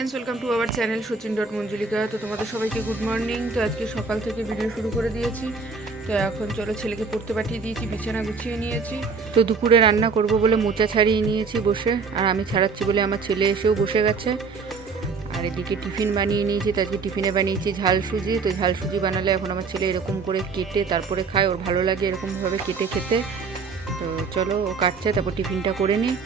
Friends, welcome to our channel সচিন.মঞ্জুলিকা। তো তোমাদের সবাইকে গুড মর্নিং। তো আজকে সকাল থেকে ভিডিও শুরু করে দিয়েছি। তো এখন চলো, ছেলেকে পড়তে পাঠিয়ে দিয়েছি, বিছানা গুছিয়ে নিয়েছি। তো দুপুরে রান্না করব বলে মোচা ছাড়িয়ে নিয়েছি বসে, আর আমি ছাড়াচ্ছি বলে আমার ছেলে এসেও বসে গেছে। আর এদিকে টিফিন বানিয়ে নিয়েছি। তো আজকে টিফিনে বানিয়েছি ঝাল সুজি। তো ঝাল সুজি বানালে এখন আমার ছেলে এরকম করে কেটে তারপরে খায়, ওর ভালো লাগে এরকমভাবে কেটে খেতে। তো চলো, ও কাটছে, তারপর টিফিনটা করে নিই।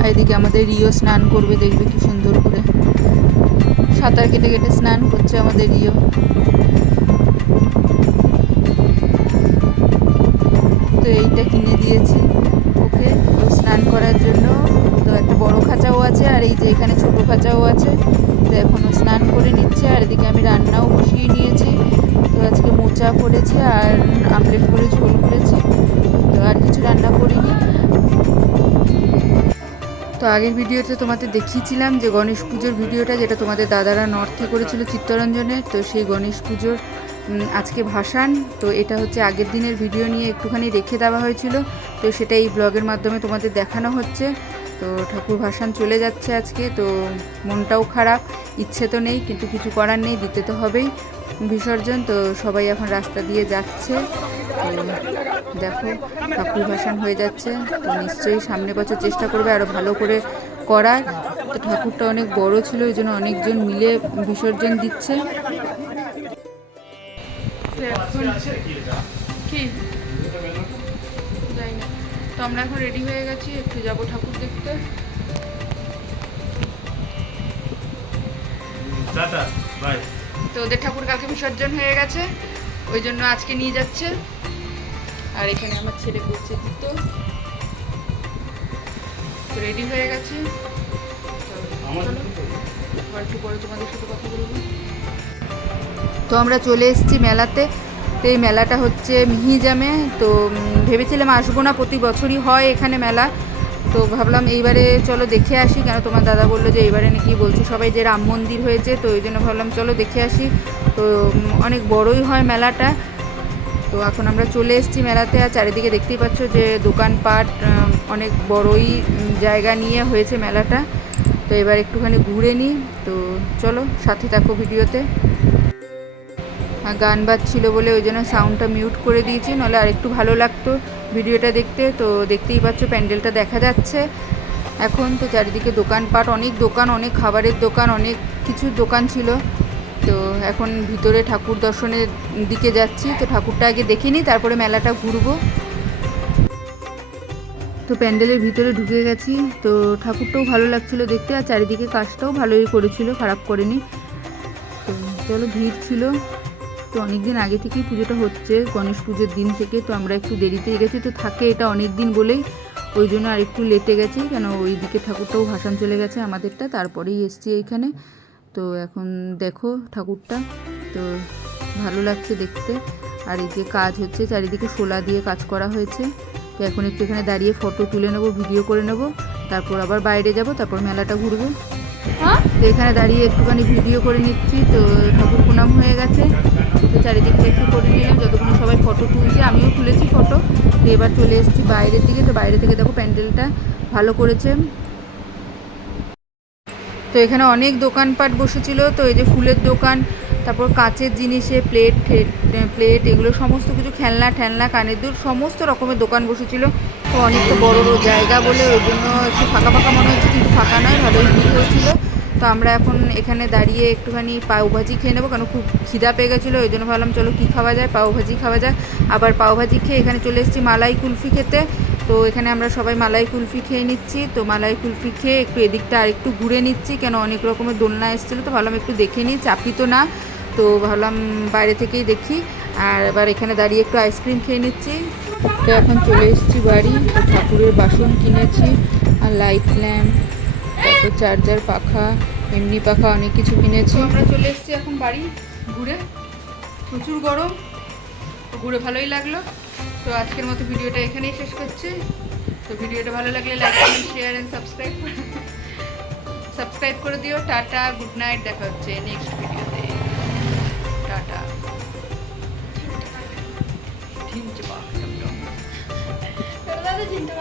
আর এদিকে আমাদের রিও স্নান করবে, দেখবে কি সুন্দর করে সাঁতার কেটে কেটে স্নান করছে আমাদের রিও। তো এইটা কিনে দিয়েছি ওকে ও স্নান করার জন্য। তো একটা বড় খাঁচাও আছে আর এই যে এখানে ছোট খাঁচাও আছে। তো এখনও স্নান করে নিচ্ছে। আর এদিকে আমি রান্নাও বসিয়ে নিয়েছি। তো আজকে মোচা করেছি আর আমলেট করে ঝোল করেছি। তো আর কিছু রান্না করিনি। তো আগের ভিডিওতে তোমাদের দেখিয়েছিলাম যে গণেশ পুজোর ভিডিওটা, যেটা তোমাদের দাদারা নর্থে করেছিল চিত্তরঞ্জনে। তো সেই গণেশ পুজোর আজকে ভাসান। তো এটা হচ্ছে আগের দিনের ভিডিও নিয়ে একটুখানি রেখে দেওয়া হয়েছিল। তো সেটা এই ব্লগের মাধ্যমে তোমাদের দেখানো হচ্ছে। তো ঠাকুর ভাসান চলে যাচ্ছে আজকে। তো মনটাও খারাপ, ইচ্ছে তো নেই, কিন্তু কিছু করার নেই, দিতে তো হবেই বিসর্জন। তো সবাই এখন রাস্তা দিয়ে যাচ্ছে। তো দেখো, ঠাকুর ভাসান হয়ে যাচ্ছে। তো নিশ্চয়ই সামনে বছর চেষ্টা করবে আরও ভালো করে করার। তো ঠাকুরটা অনেক বড় ছিল, ওই জন্য অনেকজন মিলে বিসর্জন দিচ্ছে। কি যাই না। তো আমরা এখন রেডি হয়ে গেছি, একটু যাবো ঠাকুর দেখতে। তো ওদের ঠাকুর কালকে বিসর্জন হয়ে গেছে, ওই জন্য আজকে নিয়ে যাচ্ছে। আর এখানে আমার ছেলে করছে জুতো। তো রেডি হয়ে গেছে। আর একটু পরে তোমাদের সাথে কথা বলবো। তো আমরা চলে এসেছি মেলাতে। তো এই মেলাটা হচ্ছে মিহিজামে। তো ভেবেছিলাম আসবো না, প্রতি বছরই হয় এখানে মেলা। তো ভাবলাম এইবারে চলো দেখে আসি, কেন তোমার দাদা বললো যে এইবারে নাকি বলছে সবাই যে রাম মন্দির হয়েছে। তো ওই জন্য ভাবলাম চলো দেখে আসি। তো অনেক বড়ই হয় মেলাটা। তো এখন আমরা চলে এসেছি মেলাতে। আর চারিদিকে দেখতেই পাচ্ছ যে দোকানপাট অনেক বড়ই জায়গা নিয়ে হয়েছে মেলাটা। তো এবার একটুখানি ঘুরে নিই। তো চলো, সাথে থাকো ভিডিওতে। গান বাজছিল বলে ওই জন্য সাউন্ডটা মিউট করে দিয়েছি, নাহলে আরেকটু ভালো লাগতো ভিডিওটা দেখতে। তো দেখতেই পাচ্ছ প্যান্ডেলটা দেখা যাচ্ছে এখন। তো চারিদিকে দোকানপাট, অনেক দোকান, অনেক খাবারের দোকান, অনেক কিছুর দোকান ছিল। তো এখন ভিতরে ঠাকুর দর্শনের দিকে যাচ্ছি। তো ঠাকুরটা আগে দেখে নিই, তারপরে মেলাটা ঘুরবো। তো প্যান্ডেলের ভিতরে ঢুকে গেছি। তো ঠাকুরটাও ভালো লাগছিল দেখতে, আর চারিদিকে কাজটাও ভালোই করেছিল, খারাপ করেনি। তো চলো, ভিড় ছিল। তো অনেক দিন আগে থেকেই পুজোটা হচ্ছে, গণেশ পুজোর দিন থেকে। তো আমরা একটু দেরিতেই গেছি। তো থাকে এটা অনেক দিন বলেই ওই জন্য আর একটু লেটে গেছি, কেন ওই দিকে ঠাকুরটাও ভাসান চলে গেছে আমাদেরটা, তারপরেই এসছি এইখানে। তো এখন দেখো ঠাকুরটা, তো ভালো লাগছে দেখতে। আর এই যে কাজ হচ্ছে, চারিদিকে শোলা দিয়ে কাজ করা হয়েছে। তো এখন একটু এখানে দাঁড়িয়ে ফটো তুলে নেবো, ভিডিও করে নেবো, তারপর আবার বাইরে যাব, তারপর মেলাটা ঘুরবো। তো এখানে দাঁড়িয়ে একটুখানি ভিডিও করে নিচ্ছি। তো ঠাকুর প্রণাম হয়ে গেছে। তো চারিদিকটা একটু করে নিলাম, যতক্ষণ সবাই ফটো তুলছে, আমিও তুলেছি ফটো। তো এবার চলে এসেছি বাইরের দিকে। তো বাইরে থেকে দেখো প্যান্ডেলটা ভালো করেছে। তো এখানে অনেক দোকানপাট বসেছিল। তো এই যে ফুলের দোকান, তারপর কাঁচের জিনিসে প্লেট প্লেট এগুলো সমস্ত কিছু, খেলনা ঠেলনা, কানের দুল, সমস্ত রকমের দোকান বসেছিল। তো অনেকটা বড় জায়গা বলে ওই জন্য একটু ফাঁকা ফাঁকা মনে হচ্ছে, কিন্তু ফাঁকা নয়, ভালোই ভিড় হয়েছিল। তো আমরা এখন এখানে দাঁড়িয়ে একটুখানি পাওভাজি খেয়ে নেবো, কারণ খুব খিদা পেয়ে গেছিলো। ওই জন্য ভাবলাম চলো কী খাওয়া যায়, পাওভাজি খাওয়া যায়। আবার পাওভাজি খেয়ে এখানে চলে এসেছি মালাই কুলফি খেতে। তো এখানে আমরা সবাই মালাই কুলফি খেয়ে নিচ্ছি। তো মালাই কুলফি খেয়ে একটু এদিকটা আর একটু ঘুরে নিচ্ছি, কেন অনেক রকমের দোলনা এসেছিলো। তো ভাবলাম একটু দেখে নিই, চাপি তো না। তো ভাবলাম বাইরে থেকেই দেখি। আর এবার এখানে দাঁড়িয়ে একটু আইসক্রিম খেয়ে নিচ্ছি। তো এখন চলে এসেছি বাড়ি। তো ঠাকুরের বাসন কিনেছি, আর লাইট ল্যাম্প, তারপর চার্জার, পাখা, এমনি পাখা, অনেক কিছু কিনেছি। আমরা চলে এসেছি এখন বাড়ি ঘুরে। প্রচুর গরম, তো ঘুরে ভালোই লাগলো। তো আজকের মতো ভিডিওটা এখানেই শেষ করছি। তো ভিডিওটা ভালো লাগলে like comment share and subscribe করে দিও। টাটা, গুড নাইট, দেখা হচ্ছে নেক্সট ভিডিওতে। টাটা। চিন্তা